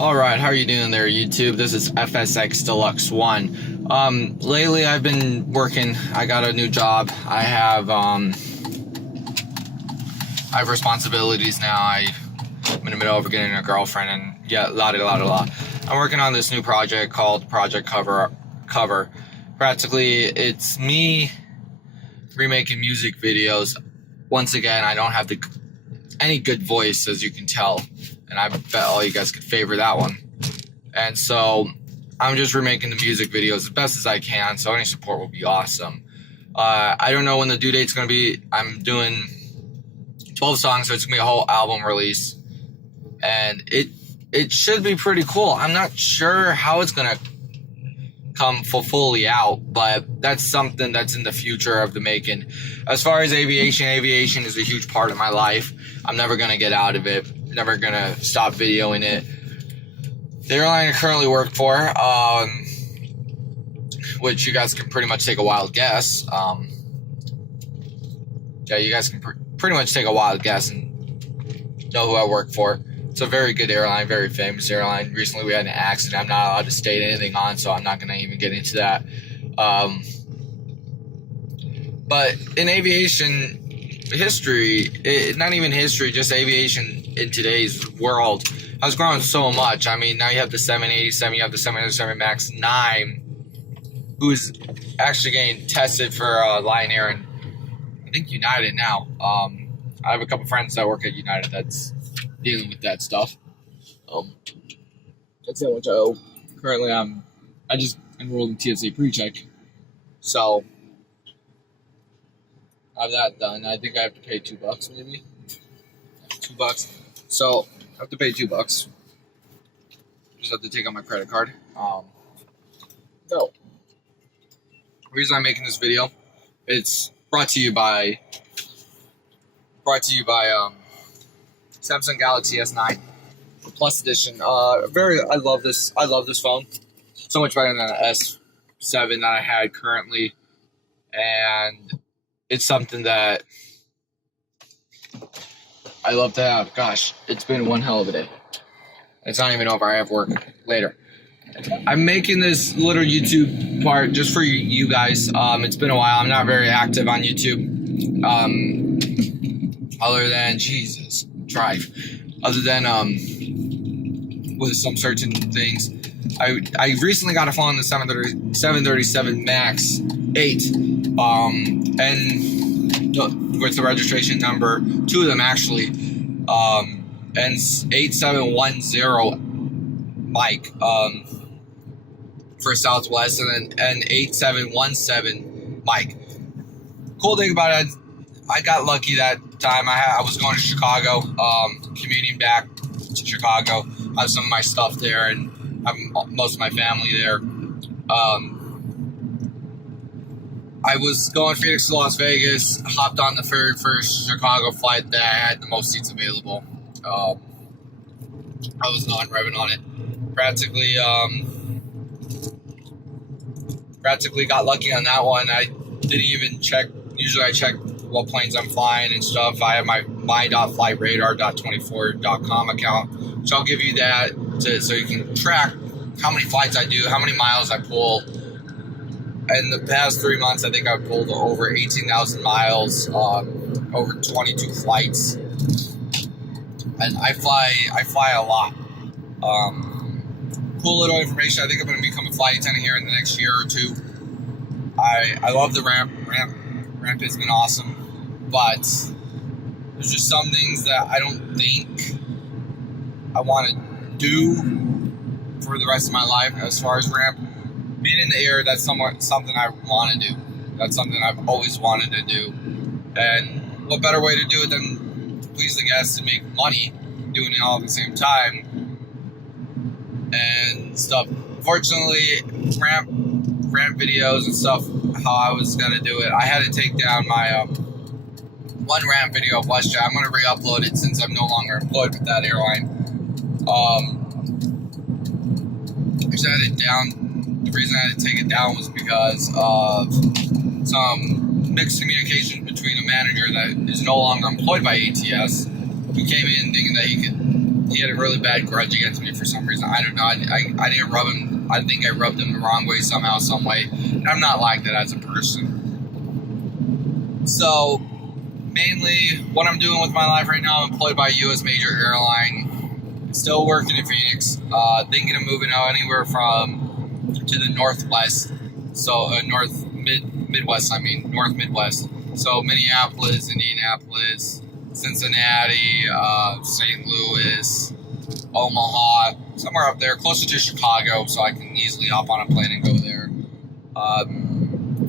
Alright, how are you doing there, YouTube? This is FSX Deluxe 1. Lately I've been working. I got a new job. I have responsibilities now. I'm in the middle of getting a girlfriend and yeah, la. I'm working on this new project called Project Cover. Practically, it's me remaking music videos. Once again, I don't have any good voice, as you can tell. And I bet all you guys could favor that one. And so I'm just remaking the music videos as best as I can, so any support will be awesome. I don't know when the due date's going to be. I'm doing 12 songs, so it's going to be a whole album release. And it should be pretty cool. I'm not sure how it's going to come fully out, but that's something that's in the future of the making. As far as aviation is a huge part of my life. I'm never going to get out of it. Never gonna stop videoing it. The airline I currently work for, which you guys can pretty much take a wild guess. Yeah, you guys can pretty much take a wild guess and know who I work for. It's a very good airline, very famous airline. Recently we had an accident I'm not allowed to state anything on, so I'm not gonna even get into that. But in aviation history, not even history, just aviation in today's world has grown so much. I mean, now you have the 787, you have the 737 MAX 9, who is actually getting tested for Lion Air and I think United now. I have a couple friends that work at United that's dealing with that stuff. That's how much I owe. Currently, I just enrolled in TSA pre-check, so I have that done. I think I have to pay $2 maybe. $2. So I have to pay $2. Just have to take out my credit card. So the reason I'm making this video, it's brought to you by Samsung Galaxy S9 Plus Edition. I love this phone. So much better than the S7 that I had currently, and it's something that I love to have. Gosh, it's been one hell of a day. It's not even over. I have work later. I'm making this little YouTube part just for you guys. It's been a while. I'm not very active on YouTube. Other than with some certain things. I recently got a phone, the 737 MAX 8. And with the registration number, two of them actually, and 8710 Mike, for Southwest, and 8717 Mike. Cool thing about it, I got lucky that time. I was going to Chicago, commuting back to Chicago. I have some of my stuff there, and I have most of my family there. I was going Phoenix to Las Vegas, hopped on the very first Chicago flight that I had the most seats available. I was non-revving on it. Practically got lucky on that one. I didn't even check. Usually I check what planes I'm flying and stuff. I have my my.flightradar.24.com account, so I'll give you that so you can track how many flights I do, how many miles I pull. In the past 3 months, I think I've pulled over 18,000 miles, over 22 flights, and I fly a lot. Cool little information. I think I'm going to become a flight attendant here in the next year or two. I love the ramp. Ramp has been awesome, but there's just some things that I don't think I want to do for the rest of my life as far as ramp. Being in the air, that's something I want to do. That's something I've always wanted to do. And what better way to do it than please the guests and make money doing it all at the same time and stuff. Fortunately, ramp videos and stuff, how I was going to do it, I had to take down my one ramp video of WestJet. I'm going to re-upload it since I'm no longer employed with that airline. I just had it down. The reason I had to take it down was because of some mixed communication between a manager that is no longer employed by ATS, who came in thinking that he could he had a really bad grudge against me for some reason. I don't know. I didn't rub him. I think I rubbed him the wrong way somehow, some way. And I'm not like that as a person. So, mainly, what I'm doing with my life right now, I'm employed by a U.S. major airline. Still working in Phoenix. Thinking of moving out anywhere from to the northwest. So, Midwest, North Midwest. So, Minneapolis, Indianapolis, Cincinnati, St. Louis, Omaha, somewhere up there, closer to Chicago, so I can easily hop on a plane and go there.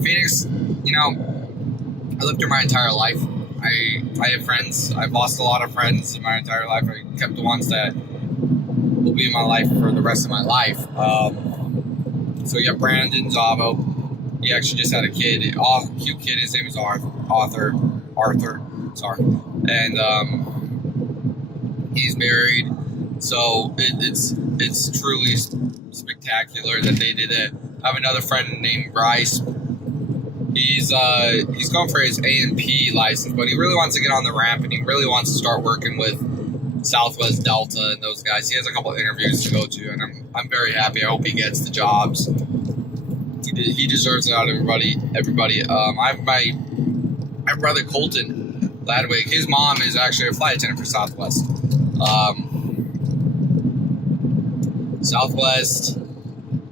Phoenix, I lived here my entire life. I have friends. I've lost a lot of friends in my entire life. I kept the ones that will be in my life for the rest of my life. So yeah, Brandon Zavo. He actually just had a kid, cute kid. His name is Arthur. Sorry, and he's married. So it's truly spectacular that they did it. I have another friend named Bryce. He's going for his A&P license, but he really wants to get on the ramp, and he really wants to start working with Southwest Delta and those guys. He has a couple of interviews to go to, and I'm very happy. I hope he gets the jobs. He deserves it out of everybody. I have my brother Colton Ladwick. His mom is actually a flight attendant for Southwest. Southwest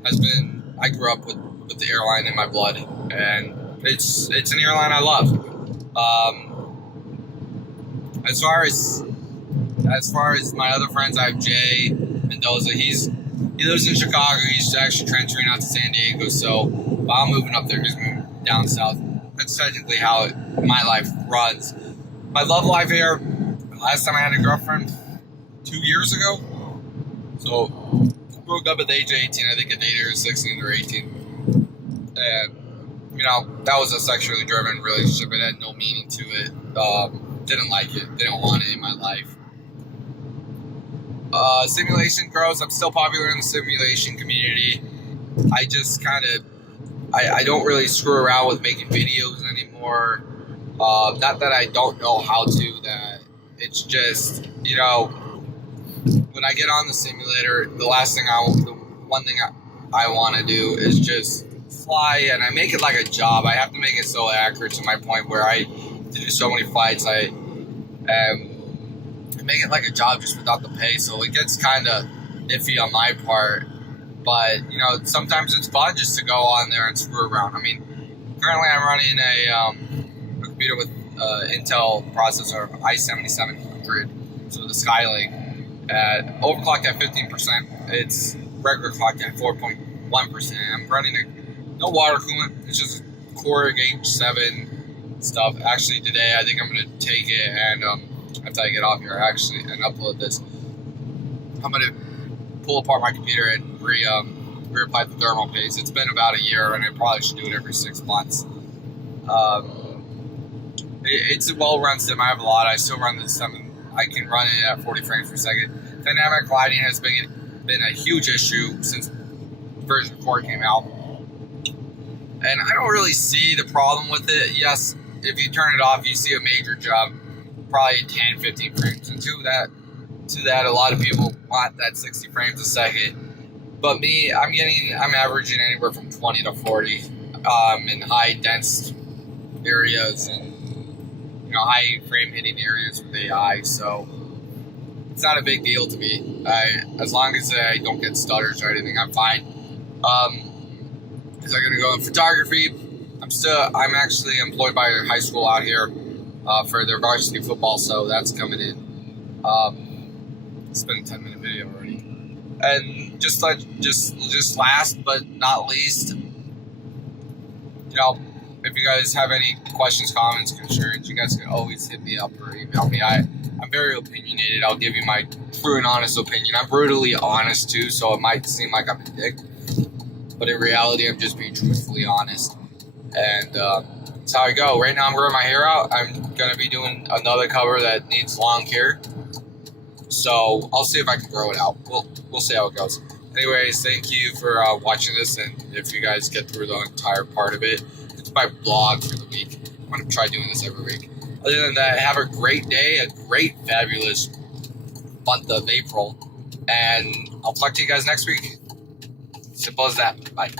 has been. I grew up with the airline in my blood, and it's an airline I love. As far as my other friends, I have Jay Mendoza. He lives in Chicago. He's actually transferring out to San Diego, so I'm moving up there, just moving down south. That's technically how my life runs. My love life here, last time I had a girlfriend 2 years ago. So, broke up at the age of 18. I think I dated her 16 or 18. And, that was a sexually driven relationship. It had no meaning to it. Didn't like it. Didn't want it in my life. Simulation grows. I'm still popular in the simulation community. I just kind of, I don't really screw around with making videos anymore. Not that I don't know how to, that it's just, when I get on the simulator, the one thing I want to do is just fly, and I make it like a job. I have to make it so accurate to my point where I do so many flights, I make it like a job just without the pay, so it gets kind of iffy on my part. But sometimes it's fun just to go on there and screw around. Currently I'm running a computer with Intel processor, i7-7700, so the Skylake, overclocked at 15%. It's regular clocked at 4.1%. I'm running no water coolant. It's just Core H7 stuff. Actually, today I think I'm gonna take it and after I get off here, and upload this, I'm gonna pull apart my computer and reapply the thermal paste. It's been about a year, and I probably should do it every 6 months. It's a well-run sim. I have a lot. I still run the sim. I can run it at 40 frames per second. Dynamic lighting has been a huge issue since version 4 came out. And I don't really see the problem with it. Yes, if you turn it off, you see a major jump, probably 10, 15 frames. And to that, a lot of people want that 60 frames a second. But me, I'm averaging anywhere from 20 to 40 in high dense areas and high frame hitting areas with AI. So it's not a big deal to me. As long as I don't get stutters or anything, I'm fine. Is I gonna go in photography? I'm actually employed by a high school out here for their varsity football, so that's coming in. It's been a 10-minute video already. And just last but not least, if you guys have any questions, comments, concerns, you guys can always hit me up or email me. I'm very opinionated. I'll give you my true and honest opinion. I'm brutally honest too, so it might seem like I'm a dick, but in reality, I'm just being truthfully honest. And that's how I go. Right now, I'm growing my hair out. I'm gonna be doing another cover that needs long hair, so I'll see if I can grow it out. We'll see how it goes. Anyways, thank you for watching this, and if you guys get through the entire part of it, it's my blog for the week. I'm gonna try doing this every week. Other than that, have a great day, a great, fabulous month of April. And I'll talk to you guys next week. Simple as that. Bye.